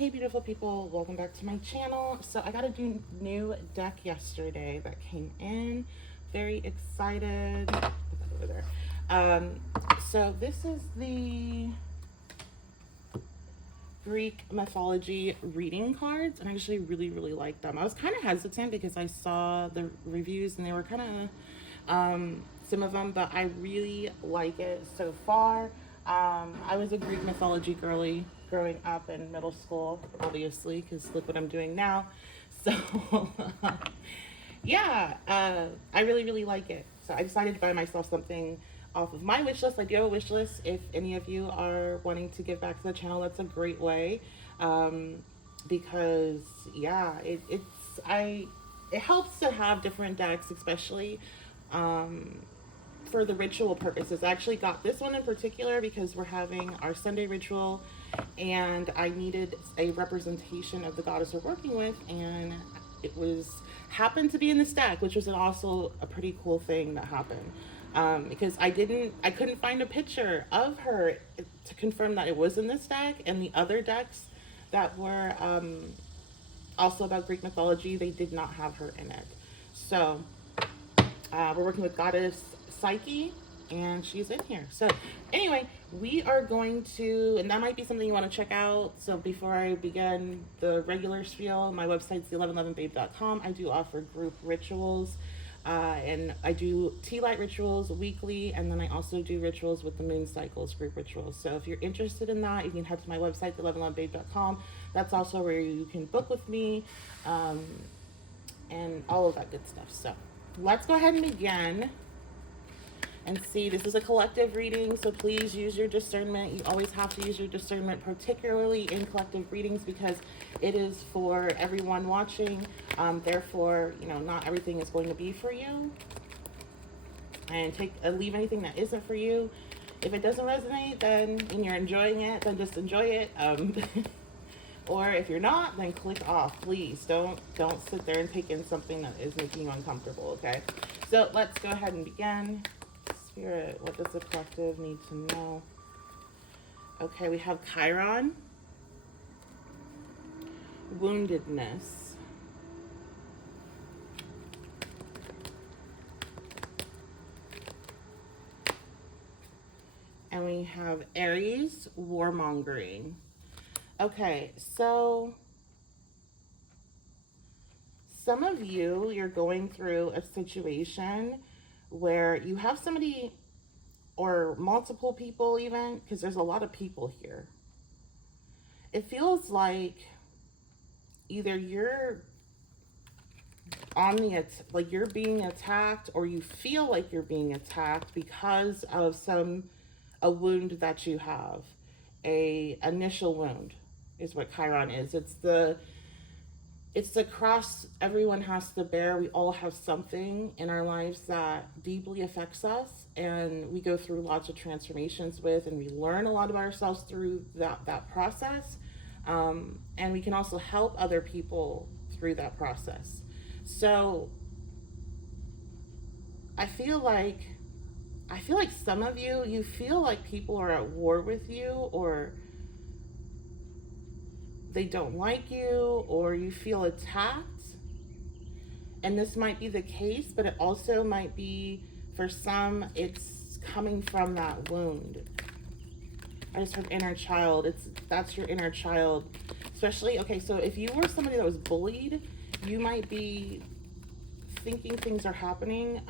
Hey beautiful people, welcome back to my channel. So I got a new deck yesterday that came in. Very excited. Put that over there. So this is the Greek mythology reading cards, and I actually really like them. I was kind of hesitant because I saw the reviews and they were kind of some of them, but I really like it so far. I was a Greek mythology girly growing up in middle school, obviously, because look what I'm doing now. So, yeah, I really like it. So I decided to buy myself something off of my wish list. I do have a wish list. If any of you are wanting to give back to the channel, that's a great way. Because yeah, it helps to have different decks, especially for the ritual purposes. I actually got this one in particular because we're having our Sunday ritual and I needed a representation of the goddess we're working with, and it was happened to be in the stack, which was also a pretty cool thing that happened. Because I couldn't find a picture of her to confirm that it was in this deck, and the other decks that were also about Greek mythology, they did not have her in it. So we're working with goddess Psyche, and she's in here. So anyway, we are going to, and that might be something you want to check out. So before I begin the regular spiel, my website's the1111babe.com. I do offer group rituals, and I do tea light rituals weekly, and then I also do rituals with the moon cycles, group rituals. So if you're interested in that, you can head to my website, the1111babe.com. That's also where you can book with me, and all of that good stuff. So let's go ahead and begin and see. This is a collective reading, so please use your discernment. You always have to use your discernment, particularly in collective readings, because it is for everyone watching. Therefore, not everything is going to be for you. And leave anything that isn't for you. If it doesn't resonate, then and you're enjoying it, then just enjoy it. Or if you're not, then click off. Please don't sit there and take in something that is making you uncomfortable. Okay, so let's go ahead and begin. Spirit, what does the collective need to know? Okay, we have Chiron, woundedness, and we have Aries, warmongering. Okay, so some of you're going through a situation where you have somebody or multiple people, even because there's a lot of people here. It feels like either you're like you're being attacked, or you feel like you're being attacked because of a wound that you have. A initial wound is what Chiron is. It's the cross everyone has to bear. We all have something in our lives that deeply affects us, and we go through lots of transformations with, and we learn a lot about ourselves through that process. And we can also help other people through that process. So I feel like some of you feel like people are at war with you, or they don't like you, or you feel attacked. And this might be the case, but it also might be, for some, it's coming from that wound. I just heard inner child. That's your inner child. Especially, okay, so if you were somebody that was bullied, you might be thinking things are happening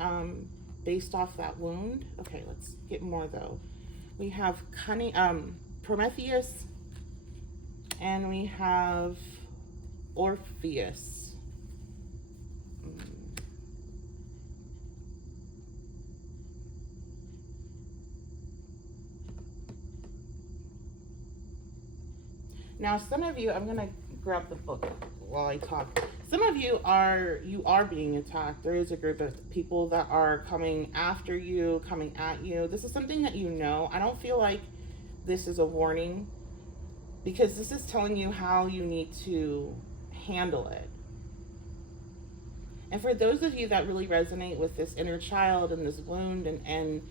based off that wound. Okay, let's get more though. We have Prometheus, and we have Orpheus. Now, some of you, I'm gonna grab the book while I talk. Some of you are being attacked. There is a group of people that are coming after you, coming at you. This is something that you know. I don't feel like this is a warning, because this is telling you how you need to handle it. And for those of you that really resonate with this inner child and this wound and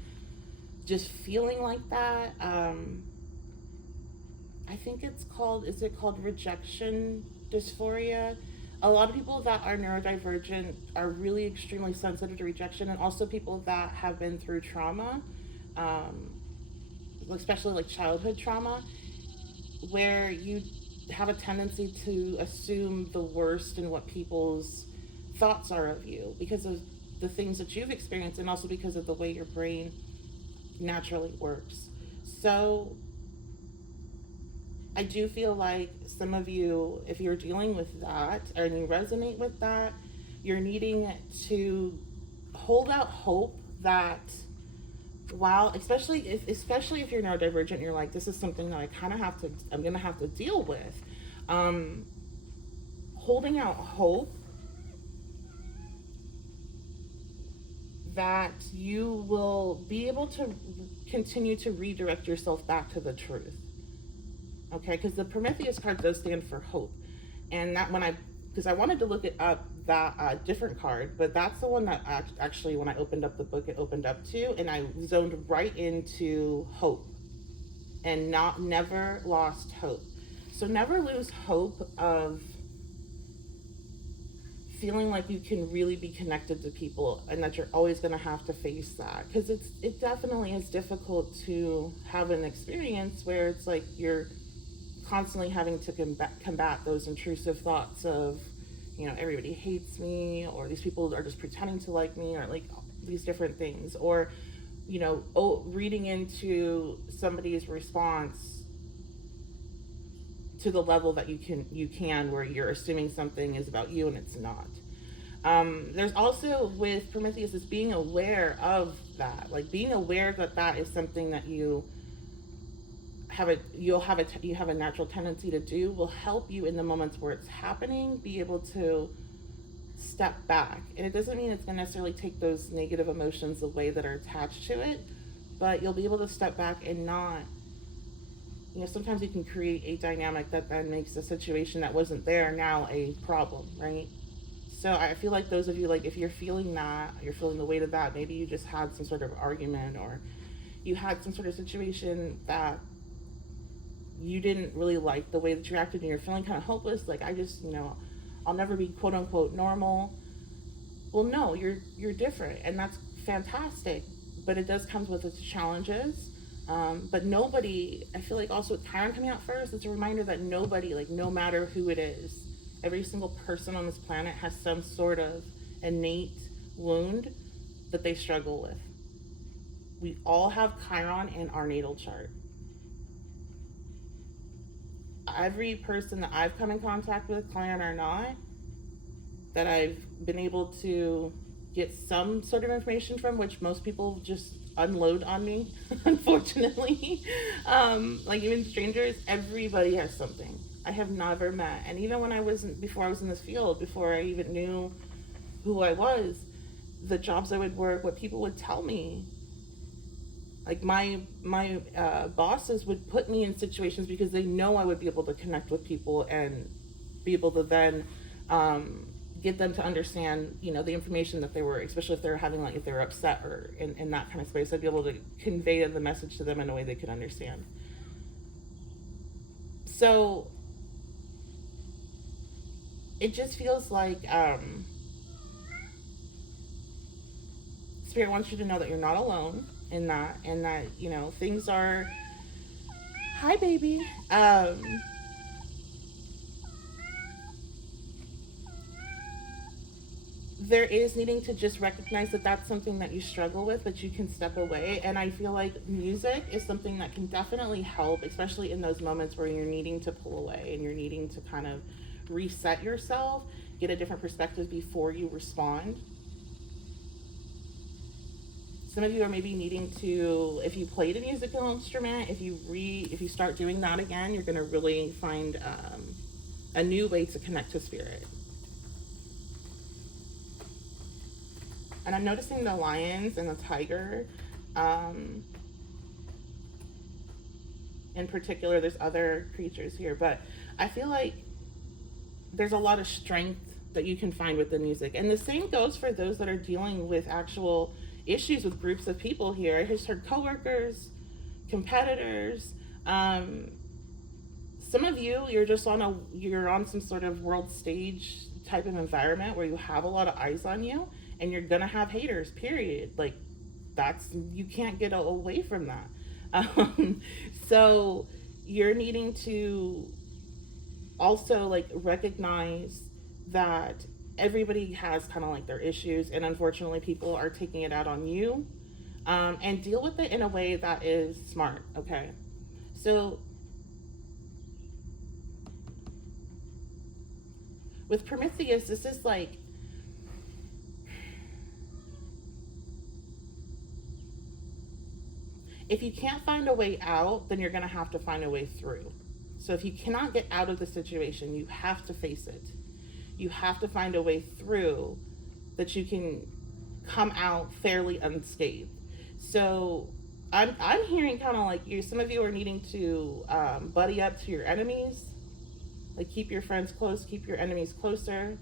just feeling like that, I think it's called, is it called rejection dysphoria? A lot of people that are neurodivergent are really extremely sensitive to rejection, and also people that have been through trauma, um, especially like childhood trauma, where you have a tendency to assume the worst in what people's thoughts are of you because of the things that you've experienced, and also because of the way your brain naturally works. So I do feel like some of you, if you're dealing with that and you resonate with that, you're needing to hold out hope that, while, especially if you're neurodivergent, you're like, this is something that I kind of have to, I'm gonna have to deal with. Um, Holding out hope that you will be able to continue to redirect yourself back to the truth. Okay, because the Prometheus card does stand for hope, and that when I, because I wanted to look it up, that different card, but that's the one that actually when I opened up the book it opened up to, and I zoned right into hope, and not never lost hope. So never lose hope of feeling like you can really be connected to people, and that you're always going to have to face that, because it definitely is difficult to have an experience where it's like you're constantly having to combat those intrusive thoughts of, everybody hates me, or these people are just pretending to like me, or like these different things, or reading into somebody's response to the level that you can where you're assuming something is about you and it's not. There's also with Prometheus is being aware of that, like being aware that that is something that you have a natural tendency to do, will help you in the moments where it's happening be able to step back. And it doesn't mean it's going to necessarily take those negative emotions away that are attached to it, but you'll be able to step back and not, sometimes you can create a dynamic that then makes the situation that wasn't there now a problem, right? So I feel like those of you, like if you're feeling that, you're feeling the weight of that, maybe you just had some sort of argument, or you had some sort of situation that you didn't really like the way that you acted, and you're feeling kind of hopeless, like I just, I'll never be quote unquote normal. Well, no, you're different, and that's fantastic, but it does come with its challenges. But nobody, I feel like also with Chiron coming out first, it's a reminder that nobody, like no matter who it is, every single person on this planet has some sort of innate wound that they struggle with. We all have Chiron in our natal chart. Every person that I've come in contact with, client or not, that I've been able to get some sort of information from, which most people just unload on me, unfortunately. Like even strangers, everybody has something. I have never met, and even when before I was in this field, before I even knew who I was, the jobs I would work, what people would tell me, like my bosses would put me in situations because they know I would be able to connect with people and be able to then get them to understand, the information that they were, especially if they were having, like if they were upset or in that kind of space, I'd be able to convey the message to them in a way they could understand. So it just feels like Spirit wants you to know that you're not alone in that, and that, things are, hi baby, there is needing to just recognize that that's something that you struggle with, but you can step away. And I feel like music is something that can definitely help, especially in those moments where you're needing to pull away and you're needing to kind of reset yourself, get a different perspective before you respond. Some of you are maybe needing to, if you played a musical instrument, if you start doing that again, you're going to really find a new way to connect to spirit. And I'm noticing the lions and the tiger. In particular, there's other creatures here, but I feel like there's a lot of strength that you can find with the music. And the same goes for those that are dealing with actual issues with groups of people here. I just heard coworkers, competitors, Some of you, you're on some sort of world stage type of environment where you have a lot of eyes on you, and you're gonna have haters. Period. Like, that's, you can't get away from that. So you're needing to also like recognize that everybody has kind of like their issues, and unfortunately people are taking it out on you, and deal with it in a way that is smart. Okay, so with Prometheus, this is like, if you can't find a way out, then you're going to have to find a way through. So if you cannot get out of the situation, you have to face it. You have to find a way through that you can come out fairly unscathed. So I'm hearing kind of like you. Some of you are needing to buddy up to your enemies, like keep your friends close, keep your enemies closer.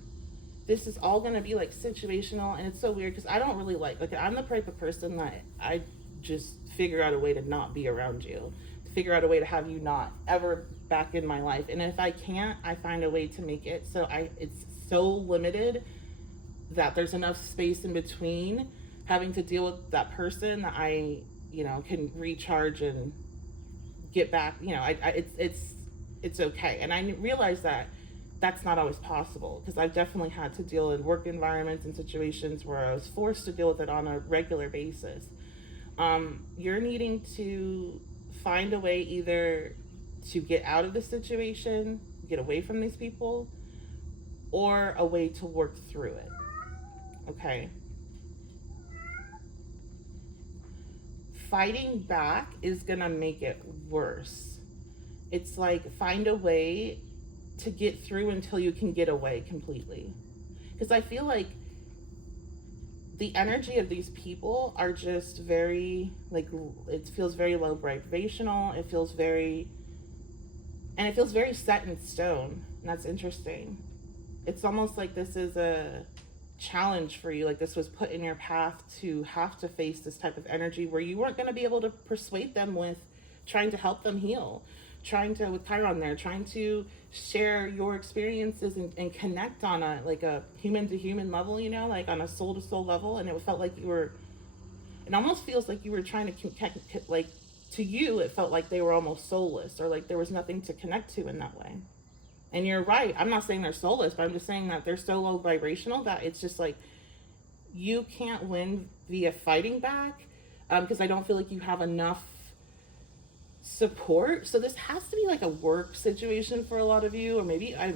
This is all going to be like situational, and it's so weird because I don't really like I'm the type of person that I just figure out a way to not be around you, to figure out a way to have you not ever back in my life. And if I can't, I find a way to make it so it's so limited that there's enough space in between having to deal with that person that I, can recharge and get back. It's okay. And I realize that that's not always possible, because I've definitely had to deal in work environments and situations where I was forced to deal with it on a regular basis. You're needing to find a way either to get out of the situation, get away from these people, or a way to work through it. Okay? Fighting back is gonna make it worse. It's like, find a way to get through until you can get away completely. Because I feel like the energy of these people are just very, like, it feels very low vibrational. It feels very set in stone. And that's interesting. It's almost like this is a challenge for you. Like, this was put in your path to have to face this type of energy where you weren't going to be able to persuade them with trying to help them heal, with Chiron there, trying to share your experiences and connect on a human to human level, like on a soul to soul level. And it felt like it almost feels like you were trying to like, to you, it felt like they were almost soulless, or like there was nothing to connect to in that way. And you're right. I'm not saying they're soulless, but I'm just saying that they're so low vibrational that it's just like, you can't win via fighting back, because I don't feel like you have enough support. So this has to be like a work situation for a lot of you, or maybe, I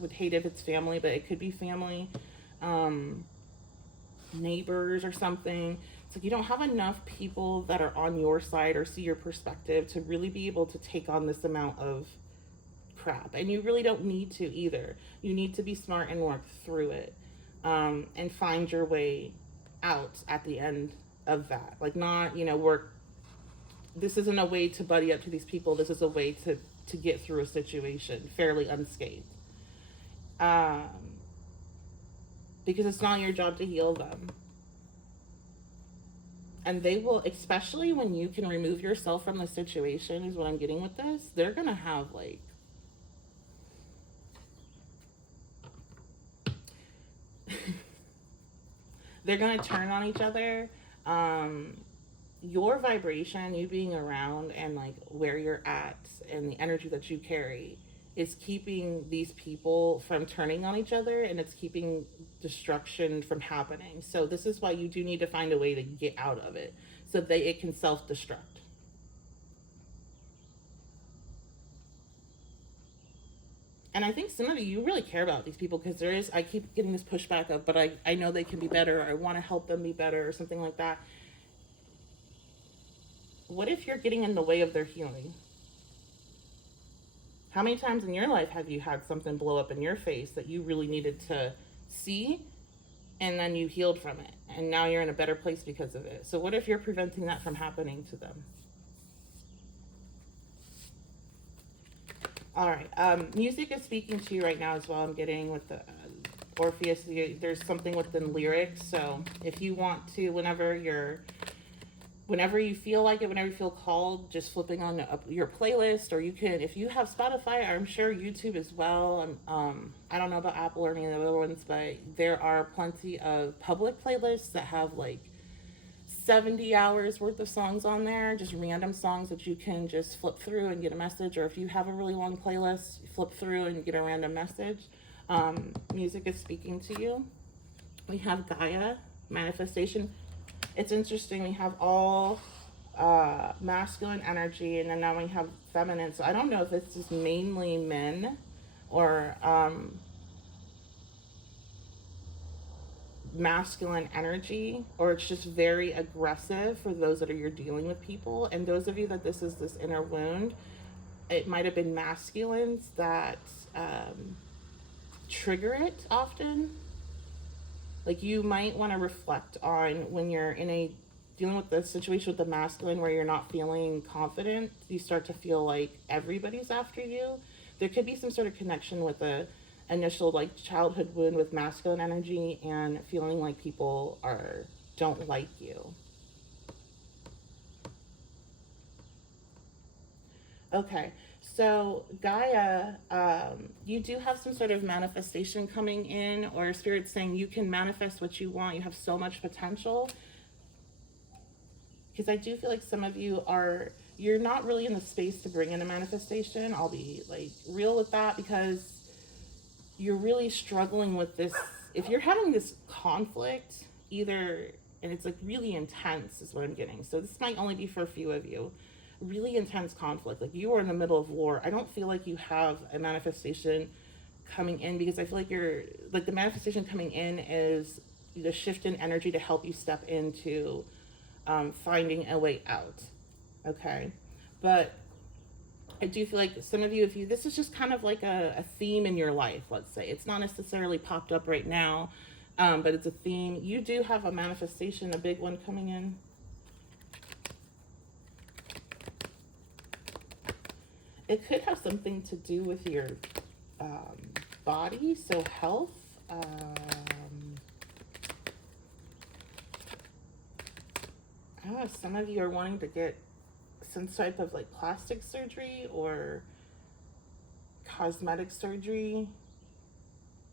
would hate if it's family, but it could be family, neighbors or something. It's like you don't have enough people that are on your side or see your perspective to really be able to take on this amount of crap. And you really don't need to either. You need to be smart and work through it, and find your way out at the end of that. Like, not, work. This isn't a way to buddy up to these people. This is a way to get through a situation fairly unscathed. Because it's not your job to heal them. And they will, especially when you can remove yourself from the situation, is what I'm getting with this. They're going to have like, they're going to turn on each other. Your vibration, you being around and like where you're at and the energy that you carry is keeping these people from turning on each other, and it's keeping destruction from happening. So this is why you do need to find a way to get out of it so that it can self-destruct. And I think some of you really care about these people, because I keep getting this pushback of, but I know they can be better, or I want to help them be better, or something like that. What if you're getting in the way of their healing? How many times in your life have you had something blow up in your face that you really needed to see, and then you healed from it, and now you're in a better place because of it? So what if you're preventing that from happening to them? All right. Music is speaking to you right now as well. I'm getting with the Orpheus. There's something with the lyrics. So if you want to, whenever you're whenever you feel like it, whenever you feel called, just flipping on your playlist, or you can, if you have Spotify, I'm sure YouTube as well. I don't know about Apple or any of the other ones, but there are plenty of public playlists that have like 70 hours worth of songs on there, just random songs that you can just flip through and get a message. Or if you have a really long playlist, you flip through and get a random message. Music is speaking to you. We have Gaia, manifestation. It's interesting. We have all masculine energy, and then now we have feminine. So I don't know if it's just mainly men or masculine energy, or it's just very aggressive for those that are you're dealing with people. And those of you that this is this inner wound, it might have been masculines that trigger it often. Like you might want to reflect on when you're in a dealing with the situation with the masculine where you're not feeling confident, you start to feel like everybody's after you. There could be some sort of connection with the initial like childhood wound with masculine energy and feeling like people are don't like you. Okay, so Gaia, you do have some sort of manifestation coming in, or spirit saying you can manifest what you want. You have so much potential. Because I do feel like some of you are, you're not really in the space to bring in a manifestation. I'll be like real with that, because you're really struggling with this. If you're having this conflict, either, and it's like really intense, is what I'm getting. So this might only be for a few of you. Really intense conflict. Like you are in the middle of war. I don't feel like you have a manifestation coming in, because I feel like you're, like the manifestation coming in is the shift in energy to help you step into finding a way out. Okay. But I do feel like some of you, if you, this is just kind of like a theme in your life, let's say. It's not necessarily popped up right now, but it's a theme. You do have a manifestation, a big one coming in. It could have something to do with your body, so health. I don't know, some of you are wanting to get some type of like plastic surgery or cosmetic surgery,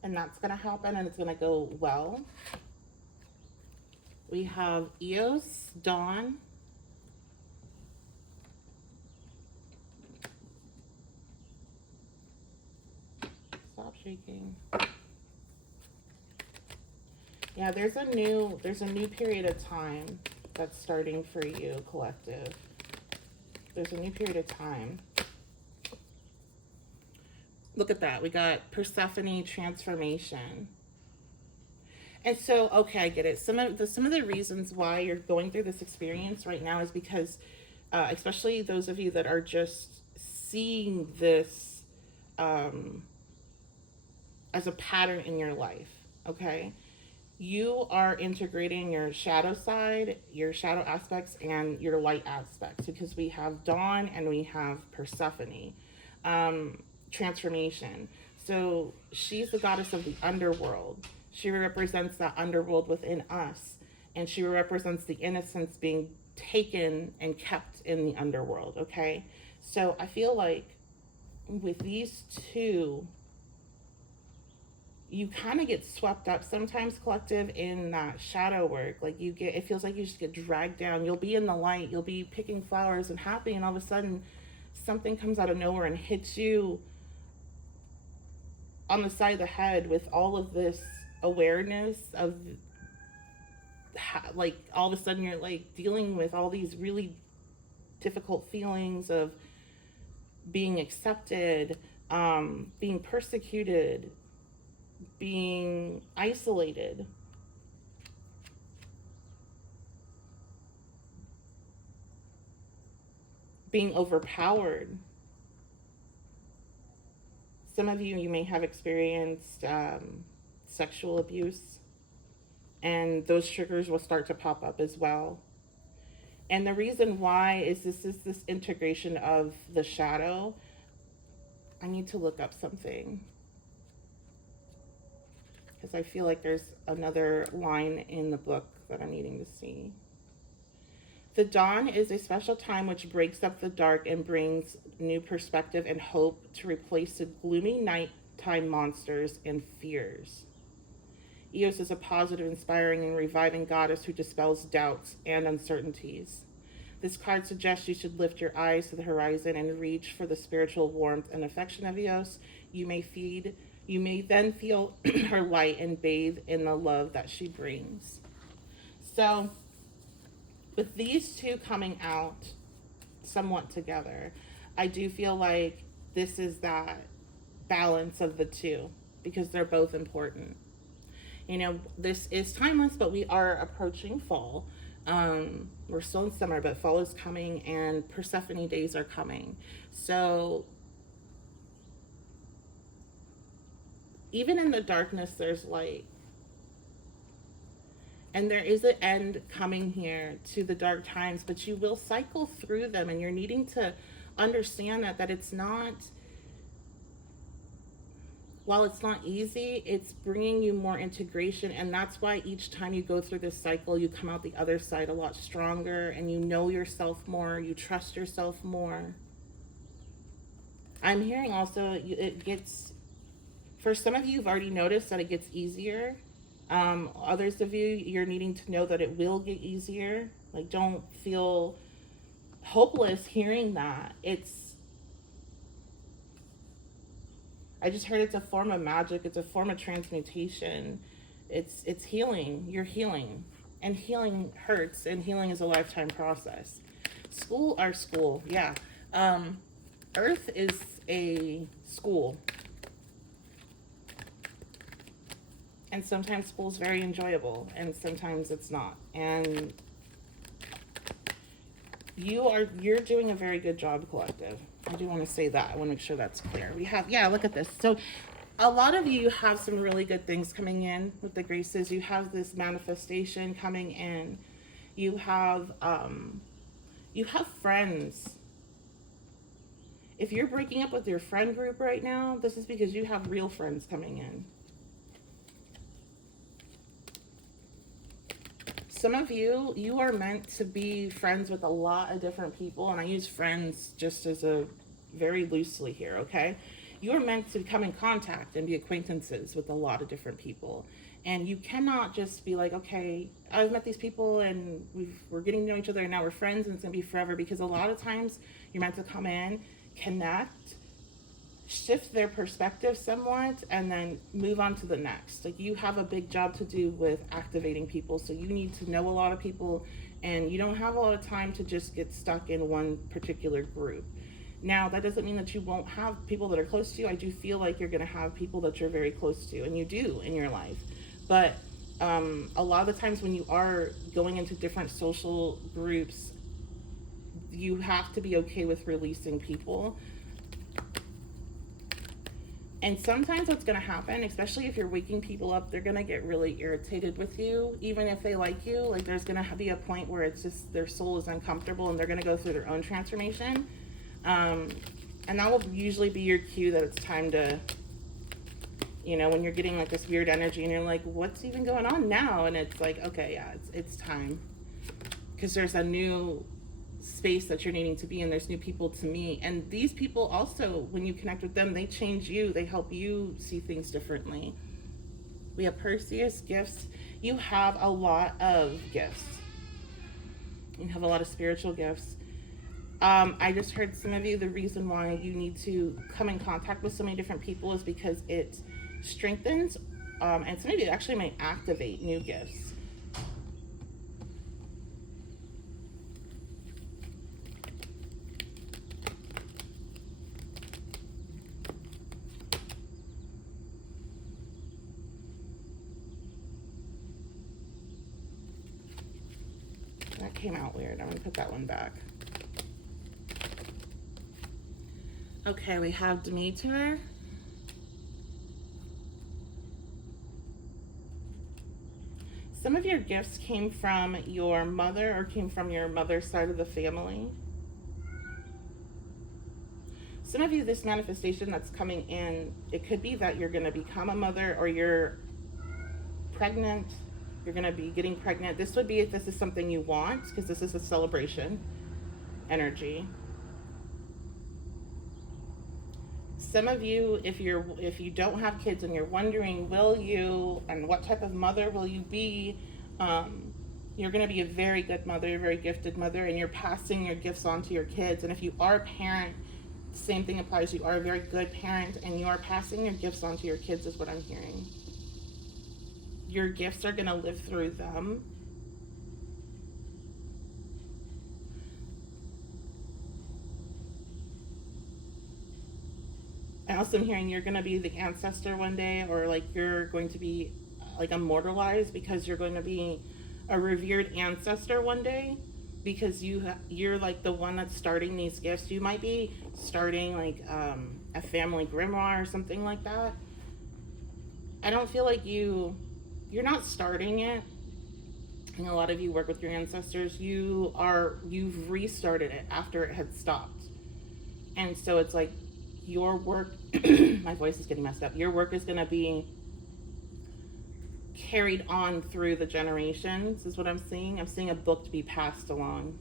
and that's going to happen and it's going to go well. We have Eos, Dawn. Stop shaking. Yeah, there's a new period of time that's starting for you, collective. There's a new period of time. Look at that. We got Persephone, transformation. And so, okay, I get it. Some of the reasons why you're going through this experience right now is because, especially those of you that are just seeing this as a pattern in your life, okay? You are integrating your shadow side, your shadow aspects, and your light aspects, because we have Dawn and we have Persephone. Transformation. So she's the goddess of the underworld. She represents that underworld within us, and she represents the innocence being taken and kept in the underworld, okay? So I feel like with these two, you kind of get swept up sometimes, collective, in that shadow work. Like you get, it feels like you just get dragged down. You'll be in the light, you'll be picking flowers and happy, and all of a sudden something comes out of nowhere and hits you on the side of the head with all of this awareness of, like, all of a sudden you're like dealing with all these really difficult feelings of being accepted, being persecuted, being isolated. Being overpowered. Some of you may have experienced sexual abuse, and those triggers will start to pop up as well. And the reason why is this integration of the shadow. I need to look up something, because I feel like there's another line in the book that I'm needing to see. The dawn is a special time which breaks up the dark and brings new perspective and hope to replace the gloomy nighttime monsters and fears. Eos is a positive, inspiring, and reviving goddess who dispels doubts and uncertainties. This card suggests you should lift your eyes to the horizon and reach for the spiritual warmth and affection of Eos. You may then feel her light and bathe in the love that she brings. So, with these two coming out somewhat together, I do feel like this is that balance of the two because they're both important. You know, this is timeless, but we are approaching fall. We're still in summer, but fall is coming and Persephone days are coming. So even in the darkness, there's light. And there is an end coming here to the dark times, but you will cycle through them, and you're needing to understand that it's not, while it's not easy, it's bringing you more integration. And that's why each time you go through this cycle, you come out the other side a lot stronger, and you know yourself more, you trust yourself more. I'm hearing also it gets, for some of you, you've already noticed that it gets easier. Others of you, you're needing to know that it will get easier. Like, don't feel hopeless hearing that. I just heard it's a form of magic. It's a form of transmutation. It's healing. You're healing. And healing hurts, and healing is a lifetime process. School, yeah. Earth is a school. And sometimes school's very enjoyable, and sometimes it's not. And you're doing a very good job, collective. I do want to say that. I want to make sure that's clear. Look at this. So a lot of you have some really good things coming in with the graces. You have this manifestation coming in. You have friends. If you're breaking up with your friend group right now, this is because you have real friends coming in. Some of you are meant to be friends with a lot of different people, and I use friends just as a very loosely here, okay? You are meant to come in contact and be acquaintances with a lot of different people. And you cannot just be like, okay, I've met these people and we're getting to know each other and now we're friends and it's gonna be forever, because a lot of times you're meant to come in, connect, shift their perspective somewhat, and then move on to the next. Like, you have a big job to do with activating people, so you need to know a lot of people, and you don't have a lot of time to just get stuck in one particular group. Now, that doesn't mean that you won't have people that are close to you. I do feel like you're going to have people that you're very close to, and you do in your life. But a lot of the times when you are going into different social groups, you have to be okay with releasing people. And sometimes what's going to happen, especially if you're waking people up, they're going to get really irritated with you, even if they like you. Like, there's going to be a point where it's just their soul is uncomfortable and they're going to go through their own transformation. And that will usually be your cue that it's time to, you know, when you're getting like this weird energy and you're like, what's even going on now? And it's like, okay, yeah, it's time. Because there's a new space that you're needing to be in. There's new people to meet, and these people also, when you connect with them, they change you. They help you see things differently. We have Perseus gifts. You have a lot of gifts. You have a lot of spiritual gifts. I just heard some of you, the reason why you need to come in contact with so many different people is because it strengthens, and some of you actually might activate new gifts. That came out weird. I'm going to put that one back. Okay, we have Demeter. Some of your gifts came from your mother or came from your mother's side of the family. Some of you, this manifestation that's coming in, it could be that you're going to become a mother or you're pregnant. You're going to be getting pregnant. This would be if this is something you want, because this is a celebration energy. Some of you, if you don't have kids and you're wondering, will you, and what type of mother will you be, you're going to be a very good mother, a very gifted mother, and you're passing your gifts on to your kids. And if you are a parent, same thing applies. You are a very good parent, and you are passing your gifts on to your kids, is what I'm hearing. Your gifts are going to live through them. I also am hearing you're going to be the ancestor one day, or like you're going to be like immortalized because you're going to be a revered ancestor one day, because you're like the one that's starting these gifts. You might be starting like a family grimoire or something like that. I don't feel like you're not starting it. I think a lot of you work with your ancestors. You've restarted it after it had stopped. And so it's like your work, my voice is getting messed up. Your work is going to be carried on through the generations, is what I'm seeing. I'm seeing a book to be passed along.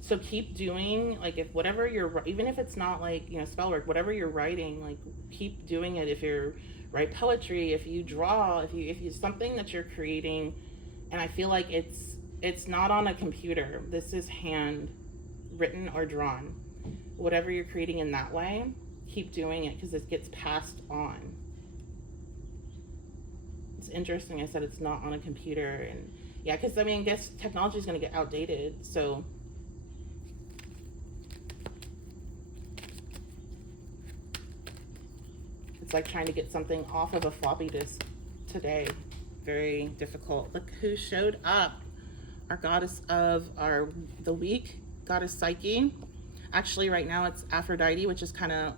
So keep doing, like, if whatever you're, even if it's not like, spell work, whatever you're writing, like, keep doing it. If you write poetry, if you draw, if you something that you're creating, and I feel like it's not on a computer. This is hand written or drawn. Whatever you're creating in that way, keep doing it, because it gets passed on. It's interesting I said it's not on a computer, and yeah, because I guess technology is going to get outdated, so it's like trying to get something off of a floppy disk today. Very difficult. Look who showed up. Our goddess of the week, goddess Psyche. Actually, right now it's Aphrodite, which is kind of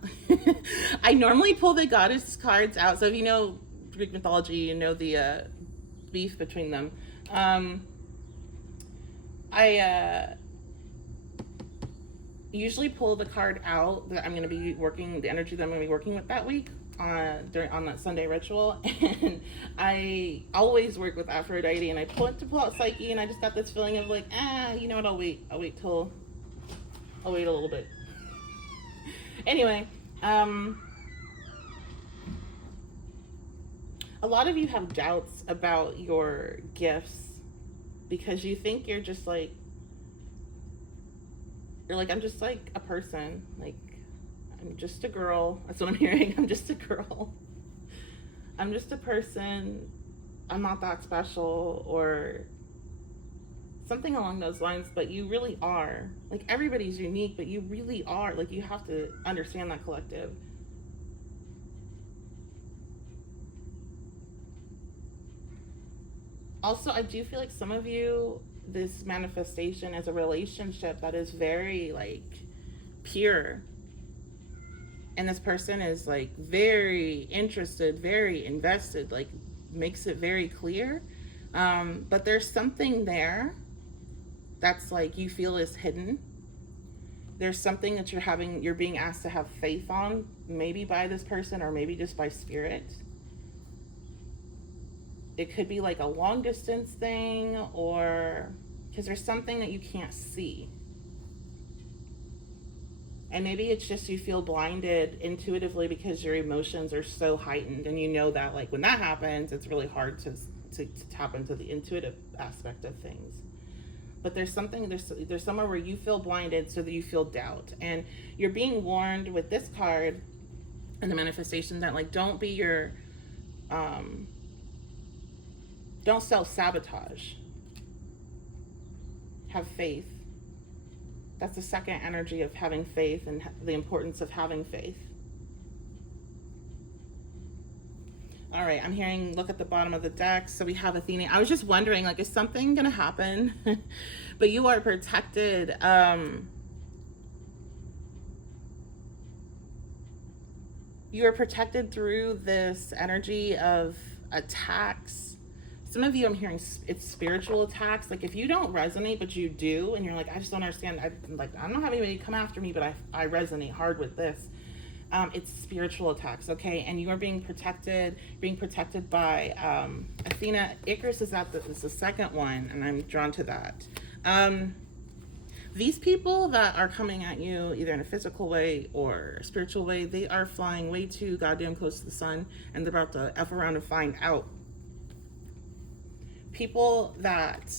I normally pull the goddess cards out, so if you know Greek mythology, you know the beef between them. I usually pull the card out that I'm going to be working, the energy that I'm going to be working with that week on that Sunday ritual, and I always work with Aphrodite, and I pull out Psyche, and I just got this feeling of like, you know what, I'll wait a little bit. Anyway, a lot of you have doubts about your gifts because you think you're like, I'm just like a person. Like, I'm just a girl. That's what I'm hearing. I'm just a girl. I'm just a person. I'm not that special, or something along those lines, but you really are. Like, everybody's unique, but you really are. Like, you have to understand that collective. Also, I do feel like some of you, this manifestation is a relationship that is very, like, pure. And this person is, like, very interested, very invested, like, makes it very clear. But there's something there that's, like, you feel is hidden. There's something that you're being asked to have faith on, maybe by this person or maybe just by spirit. It could be like a long distance thing, or because there's something that you can't see. And maybe it's just you feel blinded intuitively because your emotions are so heightened, and you know that, like, when that happens, it's really hard to tap into the intuitive aspect of things. But there's somewhere where you feel blinded so that you feel doubt, and you're being warned with this card and the manifestation that, like, don't self-sabotage. Have faith. That's the second energy of having faith and the importance of having faith. All right, I'm hearing, look at the bottom of the deck. So we have Athena. I was just wondering, like, is something going to happen? But you are protected. You are protected through this energy of attacks. Some of you, I'm hearing it's spiritual attacks. Like, if you don't resonate, but you do, and you're like, I just don't understand. I don't have anybody come after me, but I resonate hard with this. It's spiritual attacks, okay? And you are being protected by Athena. Icarus is the second one, and I'm drawn to that. These people that are coming at you, either in a physical way or a spiritual way, they are flying way too goddamn close to the sun, and they're about to F around and find out. People that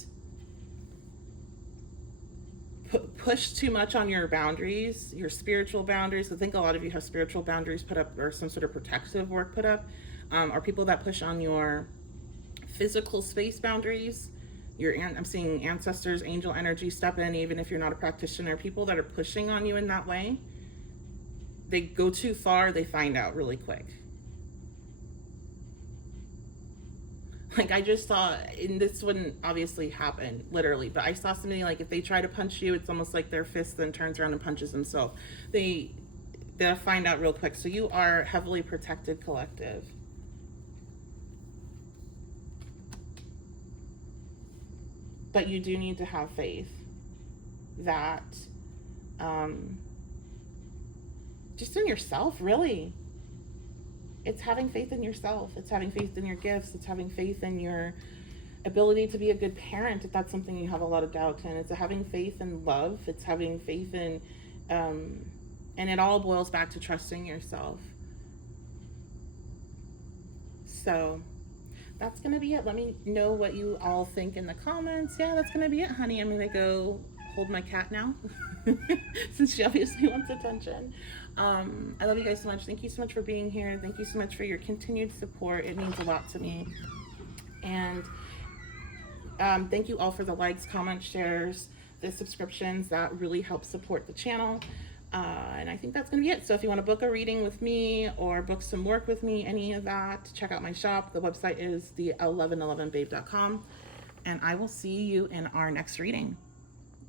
push too much on your boundaries, your spiritual boundaries. I think a lot of you have spiritual boundaries put up, or some sort of protective work put up, or people that push on your physical space boundaries. I'm seeing ancestors, angel energy step in, even if you're not a practitioner. People that are pushing on you in that way, they go too far, they find out really quick. Like, I just saw, and this wouldn't obviously happen literally, but I saw somebody, like, if they try to punch you, it's almost like their fist then turns around and punches themselves. They'll find out real quick. So you are heavily protected collective. But you do need to have faith that, just in yourself, really. It's having faith in yourself. It's having faith in your gifts. It's having faith in your ability to be a good parent, if that's something you have a lot of doubt in. It's having faith in love. It's having faith in, and it all boils back to trusting yourself. So that's going to be it. Let me know what you all think in the comments. Yeah, that's going to be it, honey. I'm going to go hold my cat now since she obviously wants attention. I love you guys so much. Thank you so much for being here. Thank you so much for your continued support. It means a lot to me. And thank you all for the likes, comments, shares, the subscriptions. That really helps support the channel. And I think that's going to be it. So if you want to book a reading with me or book some work with me, any of that, check out my shop. The website is the 1111babe.com. And I will see you in our next reading.